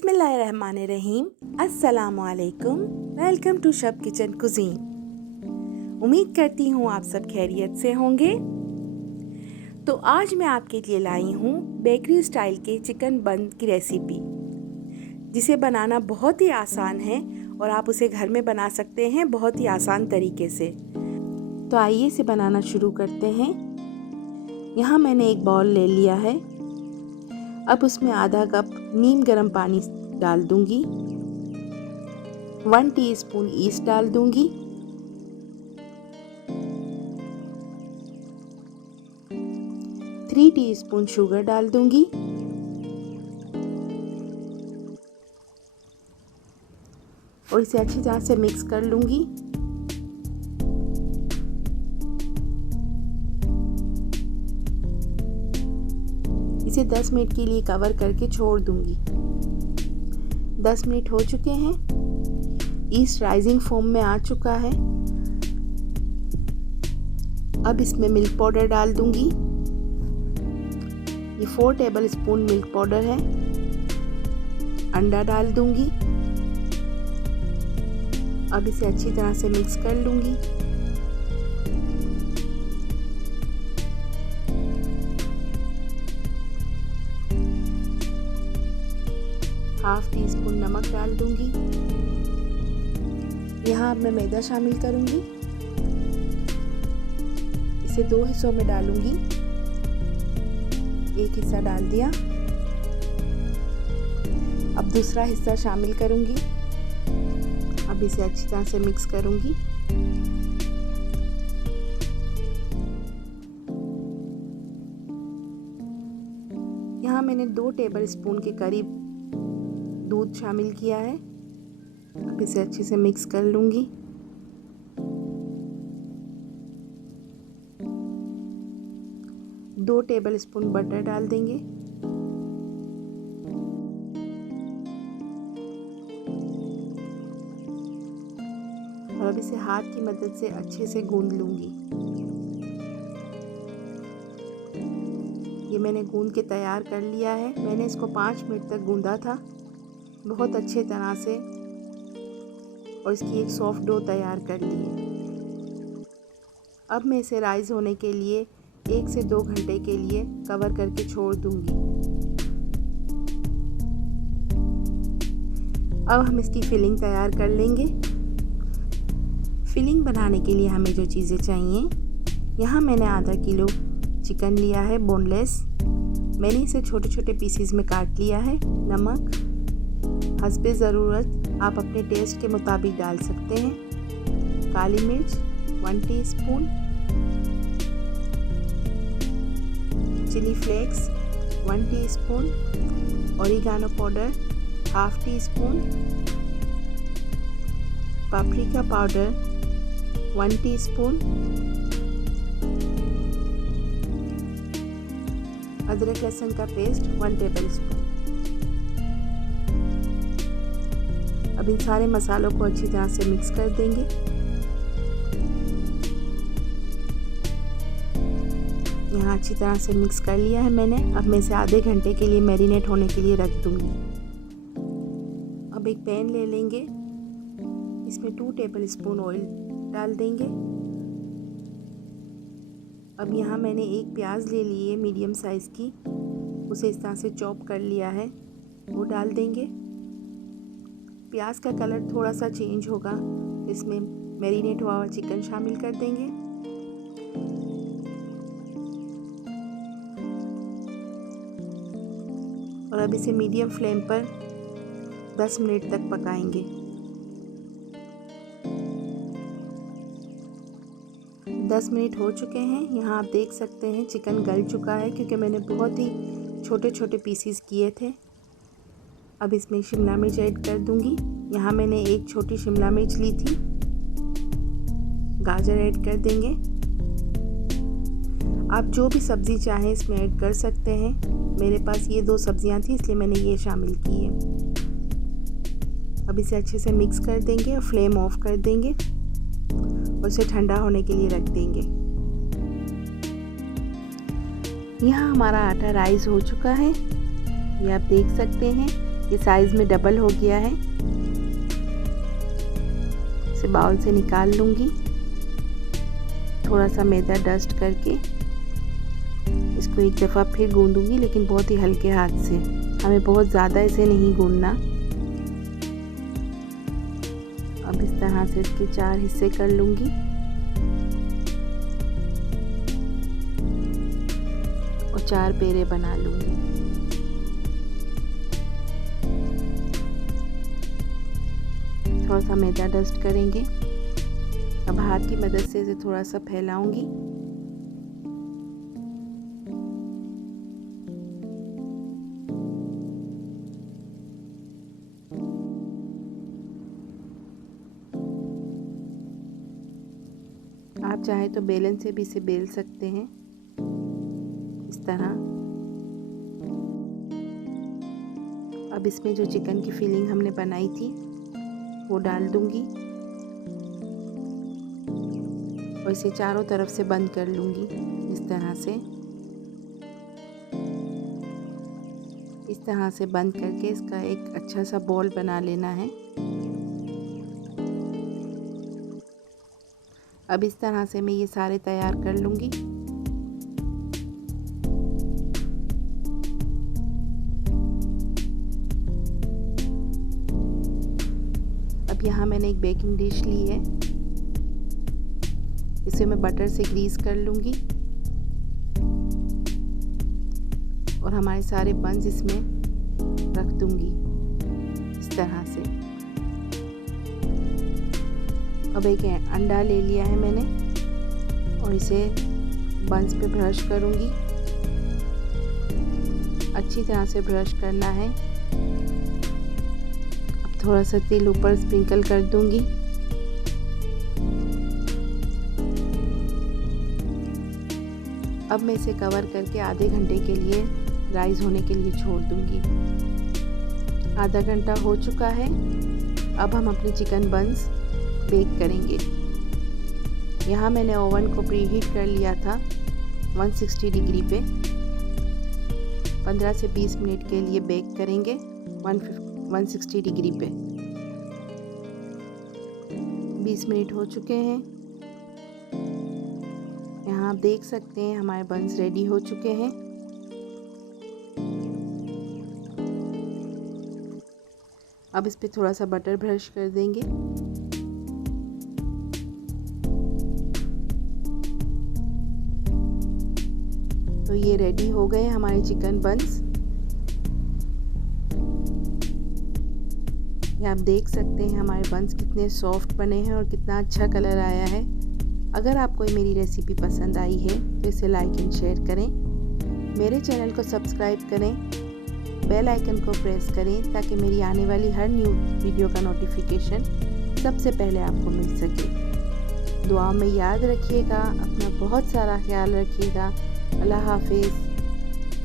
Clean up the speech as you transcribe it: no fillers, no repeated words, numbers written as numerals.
बिस्मिल्लाहिर्रहमानिर्रहीम, अस्सलामुअलैकुम। Welcome to Shab kitchen cuisine. उम्मीद करती हूँ आप सब खैरियत से होंगे। तो आज मैं आपके लिए लाई हूँ बेकरी स्टाइल के चिकन बन की रेसिपी, जिसे बनाना बहुत ही आसान है और आप उसे घर में बना सकते हैं बहुत ही आसान तरीके से। तो आइए इसे बनाना शुरू करते हैं। यहाँ मैंने एक बाउल ले लिया है। अब उसमें आधा कप नीम गर्म पानी डाल दूंगी। 1 टीस्पून ईस्ट डाल दूंगी। थ्री टीस्पून शुगर डाल दूंगी। और इसे अच्छी तरह से मिक्स कर लूंगी। इसे 10 मिनट के लिए कवर करके छोड़ दूंगी। 10 मिनट हो चुके हैं। ईस्ट राइजिंग फॉर्म में आ चुका है। अब इसमें मिल्क पाउडर डाल दूंगी। ये 4 टेबल स्पून मिल्क पाउडर है। अंडा डाल दूंगी। अब इसे अच्छी तरह से मिक्स कर लूंगी। हाफ टी स्पून नमक डाल दूंगी। यहाँ अब मैं मैदा शामिल करूंगी। इसे 2 हिस्सों में डालूंगी। एक हिस्सा डाल दिया। अब दूसरा हिस्सा शामिल करूंगी। अब इसे अच्छी तरह से मिक्स करूंगी। यहाँ मैंने 2 टेबल स्पून के करीब दूध शामिल किया है। अब इसे अच्छे से मिक्स कर लूंगी। दो टेबल स्पून बटर डाल देंगे। और अब इसे हाथ की मदद से अच्छे से गूंद लूंगी। ये मैंने गूंद के तैयार कर लिया है। मैंने इसको 5 मिनट तक गूंदा था बहुत अच्छे तरह से, और इसकी एक सॉफ्ट डो तैयार कर ली है। अब मैं इसे राइज होने के लिए 1 से 2 घंटे के लिए कवर करके छोड़ दूंगी। अब हम इसकी फिलिंग तैयार कर लेंगे। फिलिंग बनाने के लिए हमें जो चीज़ें चाहिए, यहाँ मैंने आधा किलो चिकन लिया है बोनलेस। मैंने इसे छोटे छोटे पीसीज में काट लिया है। नमक हस्बे ज़रूरत आप अपने टेस्ट के मुताबिक डाल सकते हैं। काली मिर्च 1 teaspoon, chilli flakes 1 teaspoon, oregano powder half teaspoon, paprika powder 1 teaspoon, अदरक लहसुन का पेस्ट 1 टेबल स्पून। अब इन सारे मसालों को अच्छी तरह से मिक्स कर देंगे। यहाँ अच्छी तरह से मिक्स कर लिया है मैंने। अब मैं इसे आधे घंटे के लिए मैरिनेट होने के लिए रख दूंगी। अब एक पैन ले लेंगे। इसमें 2 टेबल स्पून ऑयल डाल देंगे। अब यहाँ मैंने एक प्याज ले ली है मीडियम साइज़ की, उसे इस तरह से चॉप कर लिया है, वो डाल देंगे। प्याज का कलर थोड़ा सा चेंज होगा तो इसमें मैरिनेट हुआ हुआ चिकन शामिल कर देंगे। और अब इसे मीडियम फ्लेम पर 10 मिनट तक पकाएंगे। 10 मिनट हो चुके हैं। यहाँ आप देख सकते हैं चिकन गल चुका है, क्योंकि मैंने बहुत ही छोटे छोटे पीसीस किए थे। अब इसमें शिमला मिर्च ऐड कर दूंगी। यहाँ मैंने एक छोटी शिमला मिर्च ली थी। गाजर ऐड कर देंगे। आप जो भी सब्ज़ी चाहें इसमें ऐड कर सकते हैं। मेरे पास ये 2 सब्जियां थी, इसलिए मैंने ये शामिल की है। अब इसे अच्छे से मिक्स कर देंगे और फ्लेम ऑफ कर देंगे और इसे ठंडा होने के लिए रख देंगे। यहाँ हमारा आटा राइज हो चुका है, ये आप देख सकते हैं। ये साइज़ में डबल हो गया है। इसे बाउल से निकाल लूँगी। थोड़ा सा मैदा डस्ट करके इसको एक दफ़ा फिर गूंदूंगी, लेकिन बहुत ही हल्के हाथ से। हमें बहुत ज़्यादा इसे नहीं गूंदना। अब इस तरह से इसके 4 हिस्से कर लूँगी और 4 पेड़े बना लूँगी। थोड़ा सा मैदा डस्ट करेंगे। अब हाथ की मदद से इसे थोड़ा सा फैलाऊंगी। आप चाहे तो बेलन से भी इसे बेल सकते हैं, इस तरह। अब इसमें जो चिकन की फिलिंग हमने बनाई थी वो डाल दूंगी और इसे चारों तरफ से बंद कर लूंगी इस तरह से। इस तरह से बंद करके इसका एक अच्छा सा बॉल बना लेना है। अब इस तरह से मैं ये सारे तैयार कर लूँगी। अब यहाँ मैंने एक बेकिंग डिश ली है, इसे मैं बटर से ग्रीस कर लूँगी और हमारे सारे बंस इसमें रख दूँगी इस तरह से। अब एक अंडा ले लिया है मैंने और इसे बंस पे ब्रश करूँगी। अच्छी तरह से ब्रश करना है। अब थोड़ा सा तेल ऊपर स्प्रिंकल कर दूँगी। अब मैं इसे कवर करके आधे घंटे के लिए राइस होने के लिए छोड़ दूँगी। आधा घंटा हो चुका है। अब हम अपने चिकन बंस बेक करेंगे। यहाँ मैंने ओवन को प्रीहीट कर लिया था 160 डिग्री पे। 15 से 20 मिनट के लिए बेक करेंगे 160 डिग्री पे। 20 मिनट हो चुके हैं। यहाँ आप देख सकते हैं हमारे बंस रेडी हो चुके हैं। अब इस पे थोड़ा सा बटर ब्रश कर देंगे। तो ये रेडी हो गए हमारे चिकन बंस। ये आप देख सकते हैं हमारे बंस कितने सॉफ्ट बने हैं और कितना अच्छा कलर आया है। अगर आपको मेरी रेसिपी पसंद आई है तो इसे लाइक एंड शेयर करें। मेरे चैनल को सब्सक्राइब करें, बेल आइकन को प्रेस करें ताकि मेरी आने वाली हर न्यू वीडियो का नोटिफिकेशन सबसे पहले आपको मिल सके। दुआओं में याद रखिएगा, अपना बहुत सारा ख्याल रखिएगा। अल्लाह हाफिज़।